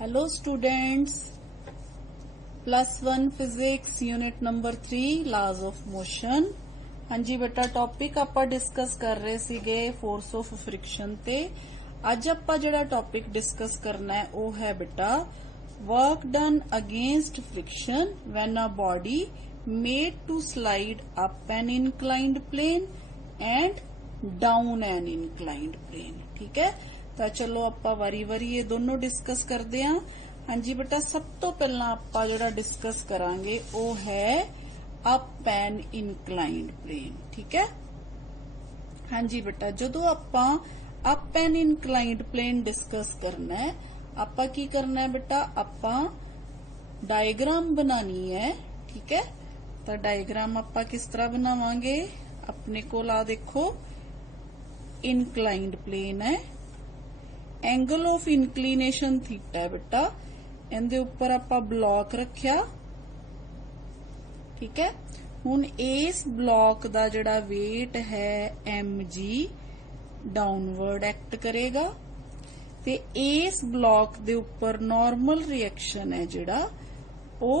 Hello students, +1 physics unit number 3 laws of motion. हाँ जी बेटा, टॉपिक ਆਪਾਂ डिस्कस कर रहे ਸੀਗੇ फोर्स ऑफ फ्रिक्शन ਤੇ। ਅੱਜ ਆਪਾਂ ਜਿਹੜਾ टॉपिक डिस्कस करना है वो है बेटा work done against friction when a body made to slide up an inclined plane and down an inclined plane. ठीक है, ਤਾਂ ਚਲੋ ਆਪਾਂ ਵਾਰੀ-ਵਾਰੀ ਇਹ ਦੋਨੋਂ ਡਿਸਕਸ ਕਰਦੇ ਆਂ। ਹਾਂਜੀ ਬੇਟਾ, ਸਭ ਤੋਂ ਪਹਿਲਾਂ ਆਪਾਂ ਜਿਹੜਾ ਡਿਸਕਸ ਕਰਾਂਗੇ ਉਹ ਹੈ ਅਪ ਐਨ ਇਨਕਲਾਈਨਡ ਪਲੇਨ। ਠੀਕ ਹੈ, ਹਾਂਜੀ ਬੇਟਾ, ਜਦੋਂ ਆਪਾਂ ਅਪ ਐਨ ਇਨਕਲਾਈਨਡ ਪਲੇਨ ਡਿਸਕਸ ਕਰਨਾ ਹੈ, ਆਪਾਂ ਕੀ ਕਰਨਾ ਹੈ ਬੇਟਾ, ਆਪਾਂ डायग्राम बनानी है। ठीक है, तो डायग्राम ਆਪਾਂ किस तरह बनावांगे, अपने कोल आ देखो इनक्लाइंड प्लेन है, एंगल ऑफ इनक्लीनेशन थीटा है बेटा, इहदे उपर आपां ब्लॉक रखिया। ठीक है, हुण इस ब्लॉक दा जिहड़ा वेट है mg डाउनवर्ड एक्ट करेगा ते इस ब्लॉक दे उपर नॉर्मल रिएक्शन है जिहड़ा वो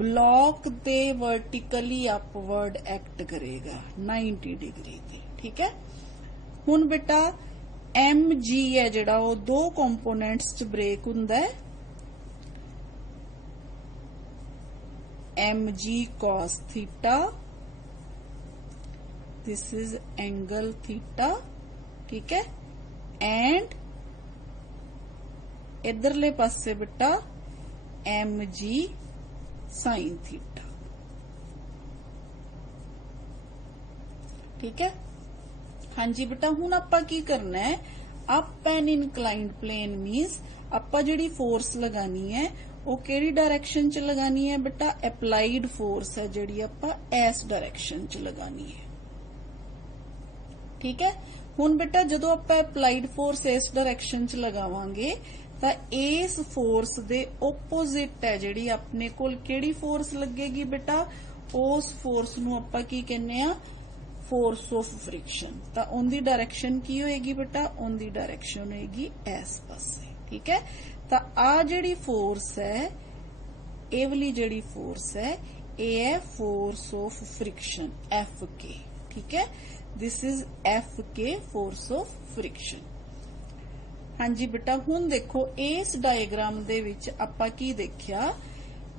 ब्लॉक ते वर्टिकली अपवर्ड एक्ट करेगा 90 डिग्री दी। ठीक है, हुण बेटा mg है जिहड़ा वो दो कंपोनेंट्स च ब्रेक हुंदा है, mg cos theta, this is angle theta. ठीक है, एंड इधरले पासे बेटा mg sin थीटा। ठीक है, हाँ जी बेटा, हुण आपां की करना है, up an inclined plane means आपां जिहड़ी फोर्स लगानी है वो किहड़ी डायरेक्शन च लगानी है बेटा, अप्लाइड फोर्स है जिहड़ी आपां इस डायरेक्शन च लगानी है। ठीक है, हुण बेटा जदों आपां अप्लाइड फोर्स इस डायरेक्शन च लगावांगे तां इस फोर्स दे ओपोजिट है जिहड़ी अपने कोल किहड़ी फोर्स लगेगी बेटा, उस फोर्स नूं आपां की कहने आ, फोर्स ऑफ फ्रिक्शन। तो उनकी डायरेक्शन की होएगी बेटा, उनकी डायरेक्शन होएगी इस पासे। ठीक है, तो आ जिहड़ी फोर्स है, ये वाली जिहड़ी फोर्स है, ये है force of friction F K. ठीक है, दिस इज एफ के फोर्स ऑफ फ्रिक्शन। हाँ जी बेटा, हुण देखो इस डायग्राम दे विच आपां की देखिया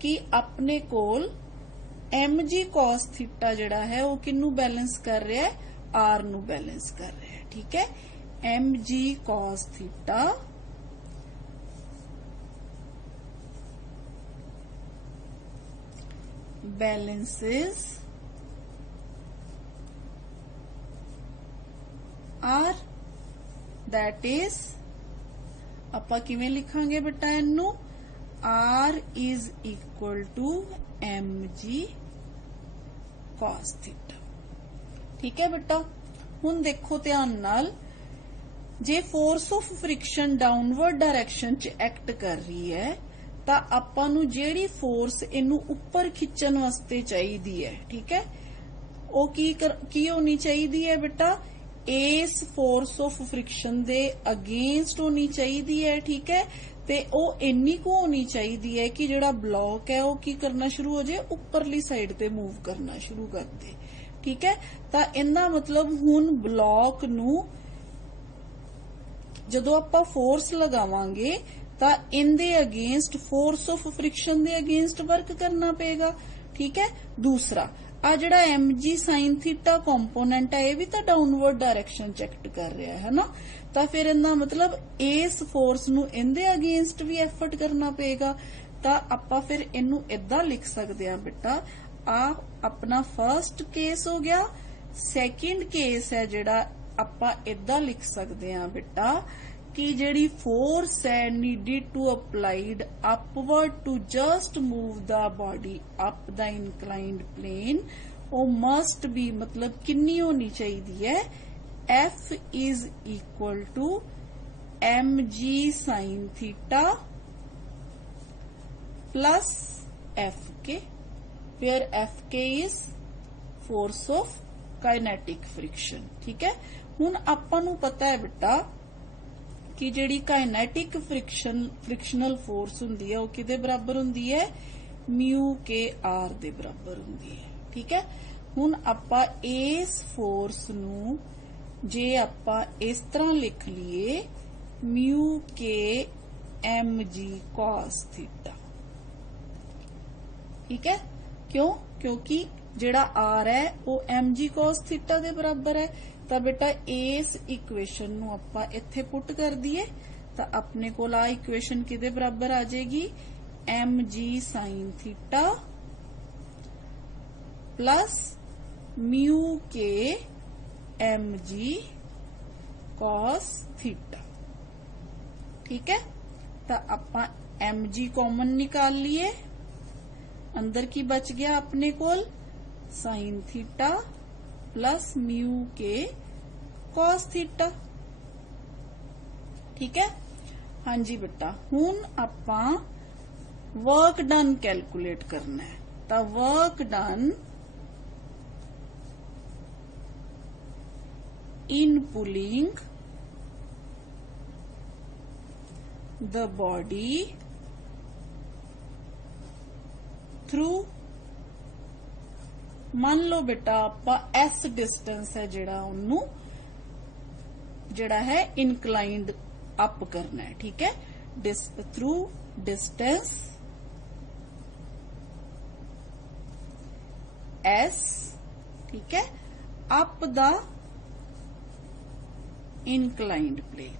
कि अपने कोल mg cos थीटा जिहड़ा है वो किन्नू बैलेंस कर रहा है, r नू बैलेंस कर रहा है। ठीक है, mg cos theta balances r, that is आपां किवें लिखांगे बेटा इनू, r is equal to mg cos theta. ठीक है बेटा, हुण देखो ध्यान नाल, जे force of friction downward direction च एक्ट कर रही है तां आपां नूं जिहड़ी फोर्स इनू उपर खिच्चण वास्ते चाहीदी है, ठीक है, वो की होनी चाहिदी है बेटा, इस फोर्स ऑफ फ्रिक्शन दे अगेंस्ट होनी चाहिदी है। ठीक है, ते ओ इन्नी को होनी चाहिदी है कि जिहड़ा ब्लॉक है वो की करना शुरू हो जाए, उपरली साइड ते मूव करना शुरू कर दे। ठीक है, तां इहदा मतलब हुण ब्लॉक नूं जदों आपां फोर्स लगावांगे तां इनदे अगेंस्ट फोर्स ऑफ फ्रिक्शन दे अगेंस्ट वर्क करना पेगा। ठीक है, दूसरा आ जिहड़ा mg sin थीटा कंपोनेंट है, ये भी तो डाउनवर्ड डायरेक्शन च एक्ट कर रहा है ना, तो फिर इहदा मतलब इस फोर्स नूं इहदे अगेंस्ट भी एफर्ट करना पेगा। तो आपां फिर इनू इदां लिख सकते हैं बेटा, आ अपना फर्स्ट केस हो गया। सैकेंड केस है जिहड़ा आपां इदां लिख सकते हैं बेटा कि जिहड़ी फोर्स है needed to applied upward to just move the body up the inclined plane, वो मस्ट बी मतलब कितनी होनी चाहिए है, F is equal to mg sin theta plus Fk, where Fk is force of kinetic friction। ठीक है, हुण आपां नूं पता है बेटा कि जिहड़ी काइनेटिक फ्रिक्शनल फोर्स हुंदी है वो किदे बराबर हुंदी है म्यू के आर दे बराबर हुंदी है। ठीक है, हुण आपां इस फोर्स नू जे आपां इस तरह लिख लीए mu K M G cos theta. ठीक है, क्यों? क्योंकि जिहड़ा आर है वो एम जी कॉस थीटा दे बराबर है। तो बेटा इस इक्वेशन नू आपां इत्थे पुट कर दिए तो अपने कोल आ इक्वेशन किदे बराबर आ जाएगी M G sine theta plus mu K M G cos theta. ठीक है, तो आपां एम जी कॉमन निकाल लिए, अंदर की बच गया अपने कोल sign theta plus mu K cos theta. ठीक है, हाँ जी बेटा, हुण आपां वर्क डन कैलकुलेट करना है। तो work done in pulling the body through, मान लो बेटा आपां एस डिस्टेंस है जिहड़ा उन्नू जिहड़ा है इनक्लाइंड अप करना है। ठीक है, थ्रू डिस्टेंस एस, ठीक है, अप द इनक्लाइंड प्लेन।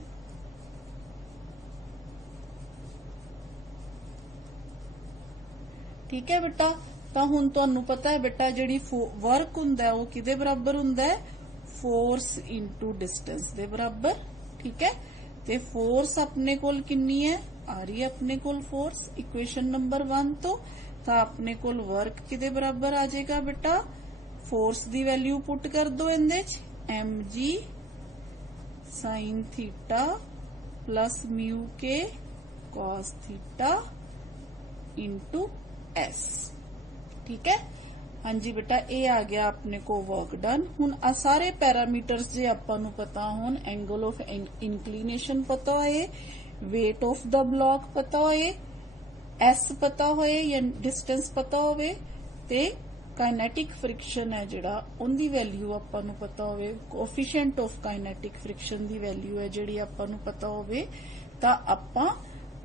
ठीक है बेटा, तो हुण तुहानू पता है बेटा जिहड़ी वर्क हुंदा है वो किदे बराबर हुंदा है फोर्स इनटू डिस्टेंस दे बराबर। ठीक है, ते फोर्स अपने कोल किन्नी है आ रही है अपने कोल फोर्स इक्वेशन नंबर 1 तो अपने कोल वर्क किदे बराबर आ जाएगा बेटा फोर्स दी वैल्यू पुट कर दो इहदे च M G sine theta plus mu K cos theta into S. ठीक है, हाँ जी बेटा ये आ गया अपने को वर्क डन। हुण आ सारे पैरामीटर्स जे आपां नू पता होण, एंगल ऑफ इंक्लिनेशन पता होए, वेट ऑफ द ब्लॉक पता होए, एस पता होए या डिस्टेंस पता होवे, ते काइनेटिक फ्रिक्शन है जिहड़ा उनदी वैल्यू आपां नू पता होवे, coefficient of kinetic friction the value है जिहड़ी आपां नू पता होवे, तां आपां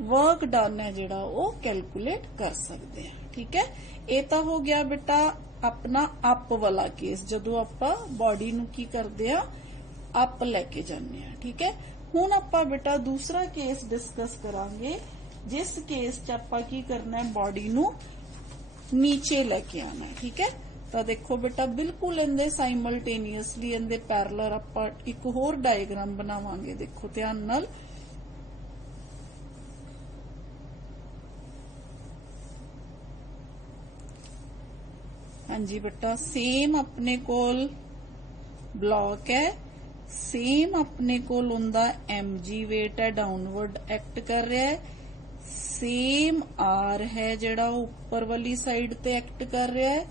वर्क डन है जिहड़ा वो कैलकुलेट कर सकते हैं। ठीक है, ये तो हो गया बेटा अपना अप वाला केस, जदों आपां बॉडी नू की करदे आ अप लेके जाने आ। ठीक है, हुण आपां बेटा दूसरा केस डिस्कस करांगे जिस केस च आपां की करना है बॉडी नू नीचे लेके आना है। ठीक है, तो देखो बेटा बिल्कुल इहदे साइमल्टेनियसली इहदे पैरेलल आपां एक होर डायग्राम बनावांगे। देखो ध्यान नाल, हाँ जी बेटा सेम अपने कोल ब्लॉक है, सेम अपने कोल उनदा एम जी वेट है डाउनवर्ड एक्ट कर रहा है, सेम आर है जिहड़ा ऊपर वाली साइड ते एक्ट कर रहा है,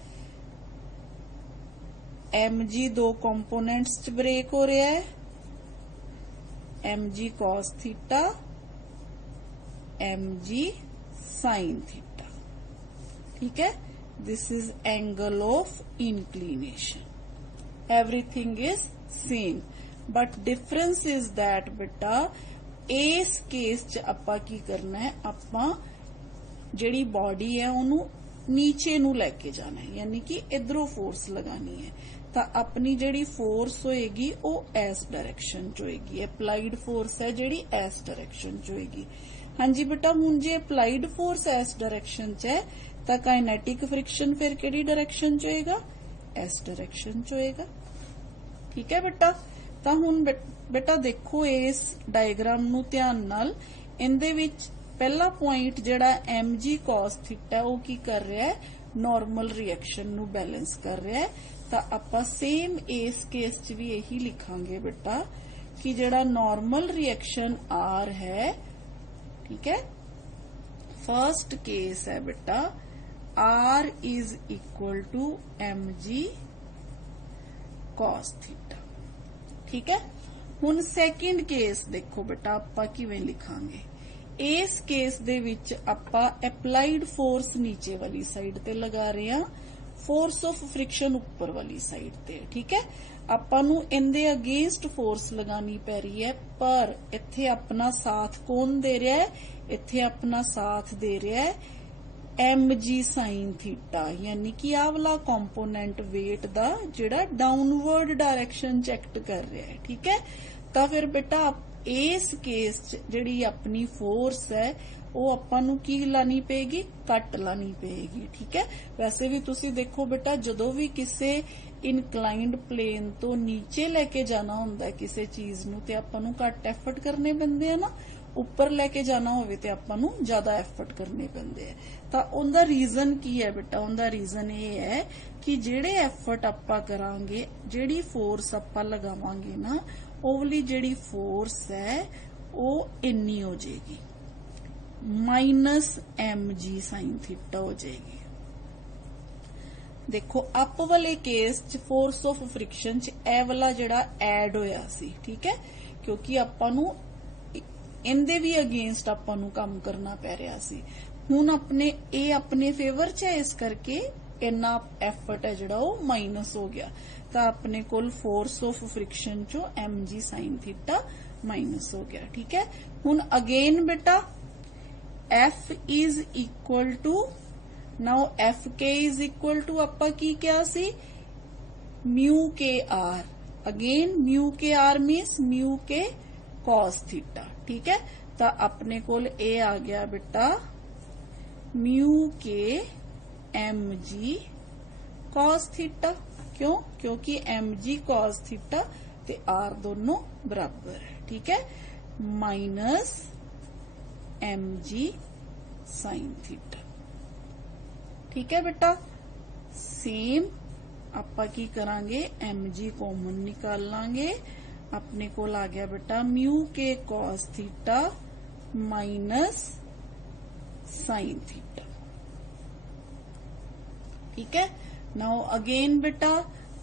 एम जी दो कंपोनेंट्स च ब्रेक हो रहा है, M G cos theta, M G sine theta. ठीक है, this is angle of inclination, everything is same but difference is that beta इस केस च आपां की करना है, आपां जिहड़ी बॉडी है उन्नू नीचे नू लेके जाना है, यानी कि इधरों फोर्स लगानी है। तो अपनी जिहड़ी फोर्स होएगी वो इस डायरेक्शन च होएगी, अप्लाइड फोर्स है जिहड़ी इस डायरेक्शन च होएगी। हाँ जी बेटा, हुण जे अप्लाइड फोर्स इस डायरेक्शन च है तो काइनेटिक फ्रिक्शन फिर किहड़ी डायरेक्शन च होएगा इस डायरेक्शन च होएगा। ठीक है बेटा, तो हुण बेटा देखो इस डायग्राम नू ध्यान नाल, इहदे विच पहला पॉइंट जिहड़ा एम जी कॉस थीटा वो की कर रहा है नॉर्मल रिएक्शन नू बैलेंस कर रहा है। तो आपां सेम इस केस च भी यही लिखांगे बेटा कि जिहड़ा नॉर्मल रिएक्शन आर है, ठीक है, फर्स्ट केस है बेटा R is equal to mg cos theta. ठीक है, ਹੁਣ ਸੈਕਿੰਡ ਕੇਸ ਦੇਖੋ ਬੇਟਾ ਆਪਾਂ ਕਿਵੇਂ ਲਿਖਾਂਗੇ। ਇਸ ਕੇਸ ਦੇ ਵਿੱਚ ਆਪਾਂ ਅਪਲਾਈਡ ਫੋਰਸ ਨੀਚੇ ਵਾਲੀ ਸਾਈਡ ਤੇ ਲਗਾ ਰਹੇ ਹਾਂ, ਫੋਰਸ ਆਫ ਫ੍ਰਿਕਸ਼ਨ ਉੱਪਰ ਵਾਲੀ ਸਾਈਡ ਤੇ। ਠੀਕ ਹੈ, ਆਪਾਂ ਨੂੰ ਇਹਦੇ ਅਗੇਂਸਟ ਫੋਰਸ ਲਗਾਣੀ ਪੈ ਰਹੀ ਹੈ, ਪਰ ਇੱਥੇ ਆਪਣਾ ਸਾਥ ਕੌਣ ਦੇ ਰਿਹਾ ਹੈ? ਇੱਥੇ ਆਪਣਾ ਸਾਥ ਦੇ ਰਿਹਾ ਹੈ mg sin ਥੀਟਾ, ਯਾਨੀ ਕਿ ਆਹ ਵਾਲਾ ਕੰਪੋਨੈਂਟ weight ਦਾ ਜਿਹੜਾ ਡਾਊਨਵਰਡ ਡਾਇਰੈਕਸ਼ਨ ਚ ਐਕਟ ਕਰ ਰਿਹਾ ਹੈ। ਠੀਕ ਹੈ, ਤਾਂ ਫਿਰ ਬੇਟਾ ਇਸ ਕੇਸ ਚ ਜਿਹੜੀ ਆਪਣੀ ਫੋਰਸ ਹੈ ਉਹ ਆਪਾਂ ਨੂੰ ਕੀ ਲਾਣੀ ਪਏਗੀ? ਕੱਟ ਲਾਣੀ ਪਏਗੀ। ਠੀਕ ਹੈ, ਵੈਸੇ ਵੀ ਤੁਸੀਂ ਦੇਖੋ ਬੇਟਾ ਜਦੋਂ ਵੀ ਕਿਸੇ ਇਨਕਲਾਈਨਡ ਪਲੇਨ ਤੋਂ ਨੀਚੇ ਲੈ ਕੇ ਜਾਣਾ ਹੁੰਦਾ ਕਿਸੇ ਚੀਜ਼ ਨੂੰ ਤੇ ਆਪਾਂ ਨੂੰ ਘੱਟ ਐਫਰਟ ਕਰਨੇ ਪੈਂਦੇ ਆ ਨਾ, ਉੱਪਰ ਲੈ ਕੇ ਜਾਣਾ ਹੋਵੇ ਤੇ ਆਪਾਂ ਨੂੰ ਜ਼ਿਆਦਾ ਐਫਰਟ ਕਰਨੇ ਪੈਂਦੇ ਆ। ਤਾਂ ਉਹਦਾ ਰੀਜ਼ਨ ਕੀ ਹੈ ਬੇਟਾ? ਉਹਦਾ ਰੀਜ਼ਨ ਇਹ ਹੈ ਕਿ ਜਿਹੜੇ ਐਫਰਟ ਆਪਾਂ ਕਰਾਂਗੇ, ਜਿਹੜੀ ਫੋਰਸ ਆਪਾਂ ਲਗਾਵਾਂਗੇ ਨਾ, ਉਹ ਵਾਲੀ ਜਿਹੜੀ ਫੋਰਸ ਹੈ ਉਹ ਇੰਨੀ ਹੋ ਜਾਏਗੀ, -mg sin ਥੀਟਾ ਹੋ ਜਾਏਗੀ। ਦੇਖੋ ਅਪ ਵਾਲੇ ਕੇਸ ਚ ਫੋਰਸ ਆਫ ਫ੍ਰਿਕਸ਼ਨ ਚ ਇਹ ਵਾਲਾ ਜਿਹੜਾ ਐਡ ਹੋਇਆ ਸੀ। ਠੀਕ ਹੈ, ਕਿਉਂਕਿ ਆਪਾਂ ਨੂੰ ਇਹਦੇ ਵੀ ਅਗੇਂਸਟ ਆਪਾਂ ਨੂੰ ਕੰਮ ਕਰਨਾ ਪੈ ਰਿਹਾ ਸੀ। ਹੁਣ ਆਪਣੇ ਫੇਵਰ ਚ ਹੈ, ਇਸ ਕਰਕੇ ਇੰਨਾ ਐਫਰਟ ਹੈ ਜਿਹੜਾ ਉਹ ਮਾਈਨਸ ਹੋ ਗਿਆ, ਤਾਂ ਆਪਣੇ ਕੋਲ ਫੋਰਸ ਆਫ ਫ੍ਰਿਕਸ਼ਨ ਚੋਂ mg sin ਥੀਟਾ ਮਾਈਨਸ ਹੋ ਗਿਆ। ਠੀਕ ਹੈ, ਹੁਣ ਅਗੇਨ ਬੇਟਾ F is equal to, now Fk is equal to ਆਪਾਂ ਕੀ ਕਿਹਾ ਸੀ? mu kr, again mu kr means mu k cos theta. ਠੀਕ ਹੈ, ਤਾਂ ਆਪਣੇ ਕੋਲ ਇਹ ਆ ਗਿਆ ਬੇਟਾ mu k mg cos theta. ਕਿਉਂ? ਕਿਉਂਕਿ mg cos ਥੀਟਾ ਤੇ r ਦੋਨੋਂ ਬਰਾਬਰ ਹੈ। ਠੀਕ ਹੈ, ਮਾਈਨਸ mg sin ਥੀਟਾ। ਠੀਕ ਹੈ ਬੇਟਾ, ਸੇਮ ਆਪਾਂ ਕੀ ਕਰਾਂਗੇ? mg ਕਾਮਨ ਨਿਕਾਲ ਲਾਂਗੇ, ਆਪਣੇ ਕੋਲ ਆ ਗਿਆ ਬੇਟਾ mu k cos theta minus sin theta. ਠੀਕ ਹੈ, ਨਾਓ ਅਗੇਨ ਬੇਟਾ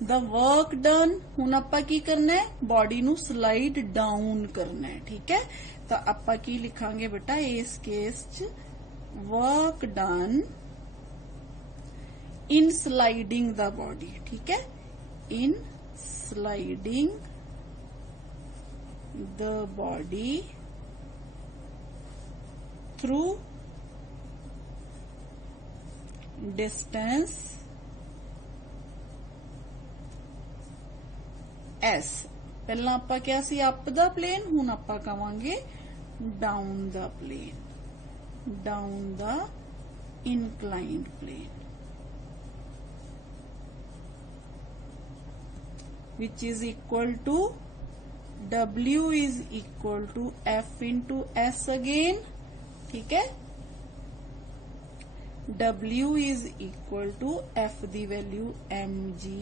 the work done, ਹੁਣ ਆਪਾਂ ਕੀ ਕਰਨਾ ਹੈ? ਬੋਡੀ ਨੂੰ ਸਲਾਈਡ ਡਾਊਨ ਕਰਨਾ ਹੈ। ਠੀਕ ਹੈ, ਤਾਂ ਆਪਾਂ ਕੀ ਲਿਖਾਂਗੇ ਬੇਟਾ ਇਸ ਕੇਸ ਚ? work done in sliding the body। ਠੀਕ ਹੈ, in sliding the body through distance S। ਪਹਿਲਾਂ ਆਪਾਂ ਕਿਹਾ ਸੀ ਅਪ ਦਾ ਪਲੇਨ, ਹੁਣ ਆਪਾਂ ਕਵਾਂਗੇ ਡਾਊਨ ਦਾ ਪਲੇਨ, ਡਾਊਨ ਦਾ inclined plane, which is equal to W is equal to F into S again। ठीक है, W is equal to F the value mg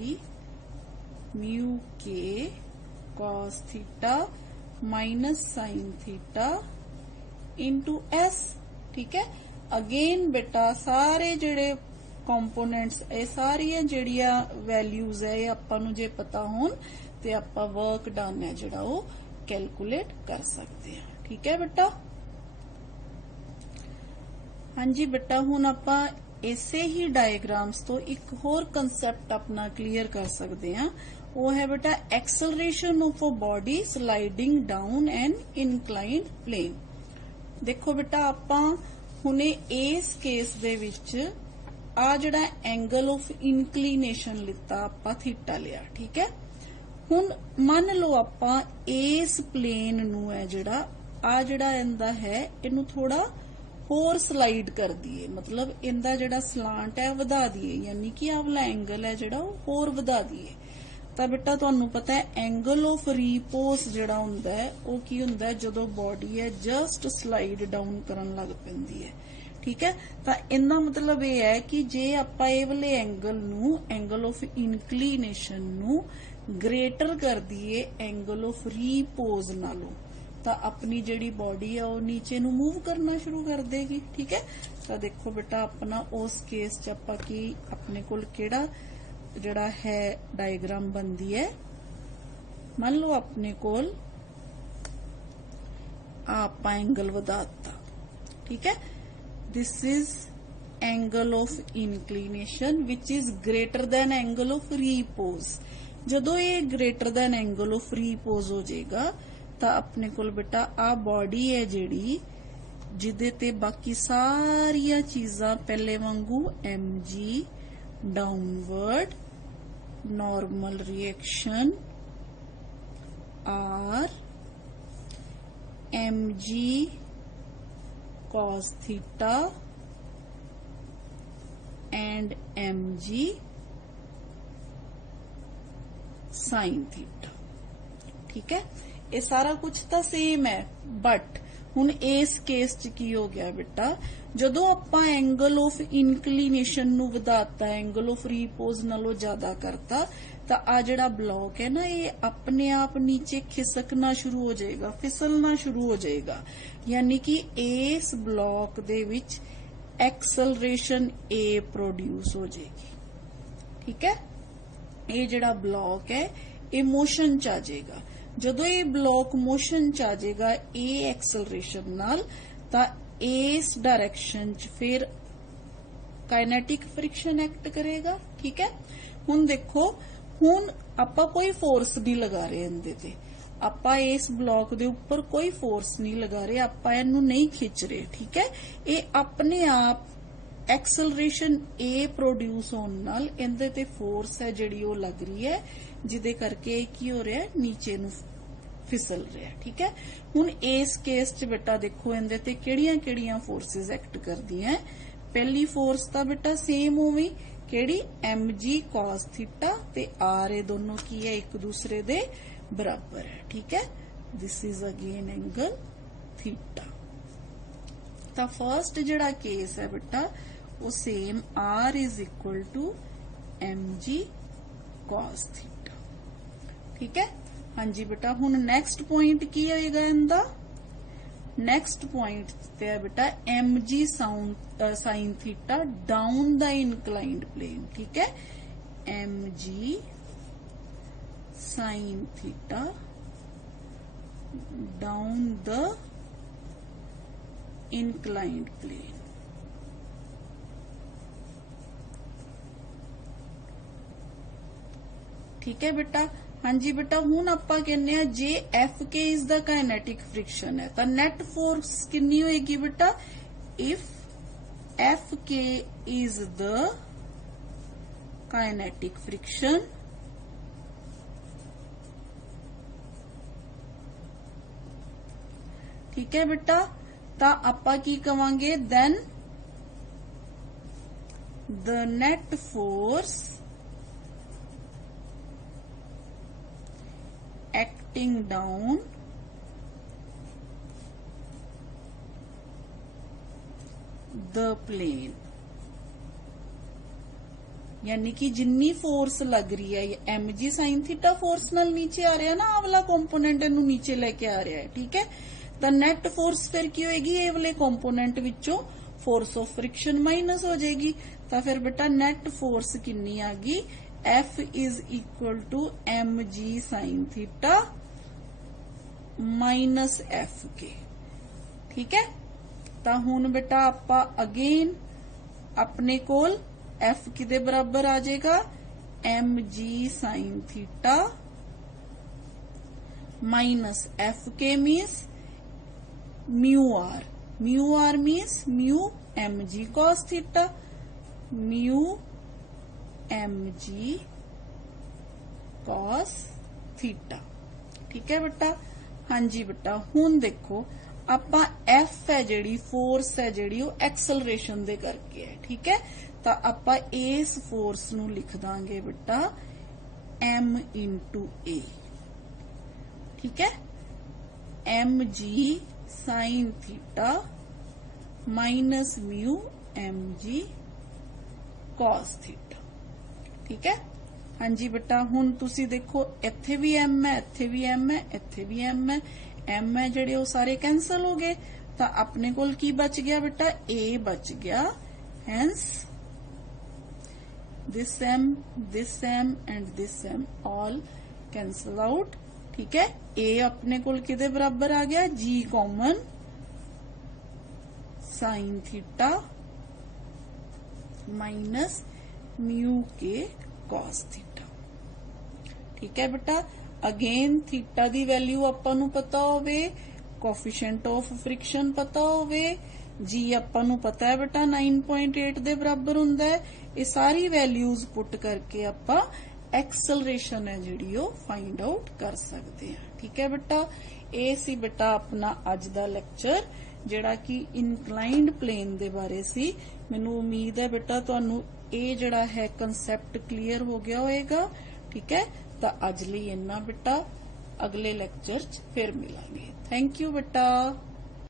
mu k cos theta minus sin theta into S। ठीक है, again बेटा सारे ਜਿਹੜੇ components, ਇਹ ਸਾਰੀਆਂ ਜਿਹੜੀਆਂ ਵੈਲਿਊਜ਼ ਹੈ ਇਹ ਆਪਾਂ ਨੂੰ ਜੇ ਪਤਾ ਹੋਣ ਤੇ ਆਪਾਂ ਵਰਕ ਡਨ ਹੈ ਜਿਹੜਾ ਉਹ ਕੈਲਕੂਲੇਟ ਕਰ ਸਕਦੇ ਹਾਂ। ਠੀਕ ਹੈ ਬੇਟਾ, ਹਾਂਜੀ ਬੇਟਾ, ਹੁਣ ਆਪਾਂ ਇਸੇ ਹੀ ਡਾਇਗਰਾਮਸ ਤੋਂ ਇੱਕ ਹੋਰ ਕਨਸੈਪਟ ਆਪਣਾ ਕਲੀਅਰ ਕਰ ਸਕਦੇ ਹਾਂ। ਉਹ ਹੈ ਬੇਟਾ acceleration of a body sliding down an inclined plane. ਦੇਖੋ ਬੇਟਾ, ਆਪਾਂ ਹੁਣੇ ਇਸ ਕੇਸ ਦੇ ਵਿੱਚ ਆ ਜਿਹੜਾ ਐਂਗਲ ਆਫ ਇਨਕਲੀਨੇਸ਼ਨ ਲਿੱਤਾ ਆਪਾਂ, ਥੀਟਾ ਲਿਆ। ਠੀਕ ਹੈ, ਹੁਣ ਮੰਨ ਲਓ ਆਪਾਂ ਇਸ ਪਲੇਨ ਨੂੰ ਹੈ ਜਿਹੜਾ ਇਹਦਾ ਹੈ ਇਹਨੂੰ ਥੋੜਾ ਹੋਰ ਸਲਾਈਡ ਕਰ ਦਈਏ, ਮਤਲਬ ਇਹਦਾ ਜਿਹੜਾ ਸਲਾਂਟ ਹੈ ਵਧਾ ਦਈਏ, ਯਾਨੀ ਕਿ ਆਹ ਵਾਲਾ ਐਂਗਲ ਹੈ ਜਿਹੜਾ ਉਹ ਹੋਰ ਵਧਾ ਦਈਏ। ਤਾਂ ਬੇਟਾ ਤੁਹਾਨੂੰ ਪਤਾ ਹੈ ਐਂਗਲ ਆਫ ਰੀਪੋਜ਼ ਜਿਹੜਾ ਹੁੰਦਾ ਹੈ ਉਹ ਕੀ ਹੁੰਦਾ ਹੈ? ਜਦੋਂ ਬੋਡੀ ਹੈ ਜਸਟ ਸਲਾਈਡ ਡਾਊਨ ਕਰਨ ਲੱਗ ਪੈਂਦੀ ਹੈ। ਠੀਕ ਹੈ, ਤਾਂ ਇਹਦਾ ਮਤਲਬ ਇਹ ਹੈ ਕਿ ਜੇ ਆਪਾਂ ਇਹ ਵਾਲੇ ਐਂਗਲ ਨੂੰ, ਐਂਗਲ ਆਫ ਇਨਕਲੀਨੇਸ਼ਨ ਨੂੰ ਗ੍ਰੇਟਰ ਕਰ ਦਈਏ ਐਂਗਲ ਆਫ ਰੀਪੋਜ਼ ਨਾਲੋਂ, ਤਾਂ ਆਪਣੀ ਜਿਹੜੀ ਬੋਡੀ ਹੈ ਉਹ ਨੀਚੇ ਨੂੰ ਮੂਵ ਕਰਨਾ ਸ਼ੁਰੂ ਕਰ ਦੇਗੀ। ਠੀਕ ਹੈ, ਤਾਂ ਦੇਖੋ ਬੇਟਾ ਆਪਣਾ ਉਸ ਕੇਸ 'ਚ ਆਪਾਂ ਕੀ, ਆਪਣੇ ਕੋਲ ਕਿਹੜਾ ਜਿਹੜਾ ਹੈ ਡਾਇਗਰਾਮ ਬਣਦੀ ਹੈ? ਮੰਨ ਲਓ ਆਪਣੇ ਕੋਲ आपा एंगल वधाता, ठीक है। This is angle of inclination which is greater than angle of repose. जदों ये greater than angle of repose हो जाएगा तो अपने कोल बेटा आ बॉडी है जिहड़ी जिदे ते बाकी सारिया चीजां पहले वांगू mg downward normal reaction r mg cos theta and mg sin theta, ठीक है। ये सारा कुछ तो सेम है, बट हुण इस केस च की हो गया बेटा, जदों आपां एंगल ऑफ इनक्लीनेशन नू वधाता, एंगल ऑफ रीपोज नालों ज्यादा करता, तो आ जिहड़ा ब्लॉक है ना ये अपने आप नीचे खिसकना शुरू हो जाएगा, फिसलना शुरू हो जाएगा। यानी कि इस ब्लॉक दे विच एक्सलरेशन ए प्रोड्यूस हो जाएगी, ठीक है। ये जिहड़ा ब्लॉक है ये मोशन च आ जाएगा। जदों ये ब्लॉक मोशन च आ जाएगा ए एक्सलरेशन नाल, तां इस डायरेक्शन च फिर काइनेटिक फ्रिक्शन एक्ट करेगा, ठीक है। हुण देखो, हुण आपां कोई फोर्स नहीं लगा रहे इहदे ते, आपां इस ब्लॉक दे उपर कोई फोर्स नहीं लगा रहे, आपां इहनूं नहीं खिंच रहे, ठीक है। ये अपने आप एक्सलरेशन ए प्रोड्यूस होने नाल इहदे ते फोर्स है जिहड़ी वो लग रही है, जिदे करके की हो रहा है नीचे नूं फिसल रहा है, ठीक है। हुण इस केस च बेटा देखो इहदे ते किहड़ियां फोर्सेस एक्ट करदियां। पहली फोर्स तां बेटा सेम होवी, किहड़ी mg cos थीटा ते r, ये दोनों की है एक दूसरे दे बराबर है, ठीक है। This is again angle theta. तां फर्स्ट जिहड़ा केस है बेटा वो same r is equal to mg cos theta, ठीक है। हाँ जी बेटा, हुण नेक्स्ट पॉइंट की होएगा इनदा, नेक्स्ट पॉइंट ते है बेटा mg sin theta down the inclined plane, ठीक है। mg sin theta down the inclined plane, ठीक है बेटा। हाँ जी बेटा, हुण आपां कहने आ जे F K is the kinetic friction है तो नेट फोर्स कितनी होएगी बेटा, if F K is the kinetic friction ठीक है बेटा, ता आपां की कवांगे then the net force acting down the plane, यानी कि जिन्नी फोर्स लग रही है mg sin थीटा फोर्स नाल नीचे आ रहा है ना, आ वाला कंपोनेंट इनू नीचे लेके आ रहा है, ठीक है। तो नेट फोर्स फिर की होएगी, ये वाले कंपोनेंट विचों फोर्स ऑफ फ्रिक्शन माइनस हो जाएगी, तो फिर बेटा नेट फोर्स कितनी आ गई, F is equal to mg sin theta minus F K, ठीक है। तो हुण बेटा आपा अगेन अपने कोल F किदे बराबर आ जाएगा, mg sin theta minus F K means mu R means mu mg cos theta, mu mg cos theta, ठीक है बेटा। हाँ जी बेटा, हुण देखो आपां एफ है जिहड़ी फोर्स है जिहड़ी वो एक्सलरेशन दे करके है, ठीक है। तो आपां इस फोर्स नू लिख दांगे बेटा m इंटू ए, ठीक है। mg sin theta minus mu mg cos theta, ठीक है। हाँ जी बेटा, हुण तुसी देखो इत्थे भी m है, इत्थे भी m है, इत्थे भी m है, m है जिहड़े वो सारे कैंसल हो गए, तो अपने कोल की बच गया बेटा, a बच गया, hence this m and this m all cancel out, ठीक है। ए अपने कोल किदे बराबर आ गया, G common sine theta minus mu K cos theta. ठीक है बेटा। अगेन थीटा दी वैल्यू आपां नूं पता होवे, कोफिशिएंट ऑफ फ्रिक्शन पता होवे, जी आपां नूं पता है बेटा 9.8 दे बराबर हुंदा है। ये सारी वैल्यूज पुट करके आपां एक्सलरेशन है जिहड़ी ओ फाइंड आउट कर सकते हैं। ठीक है बेटा। ये सी बेटा अपना अज दा लेक्चर जिहड़ा कि इनकलाइंड प्लेन दे बारे सी। मैनूं उम्मीद है बेटा तुहानूं ये जिहड़ा है कंसैप्ट क्लीयर हो गया होएगा। ठीक है। तो अज लई इन्ना बेटा, अगले लेक्चर च फिर मिलांगे। थैंक यू बेटा।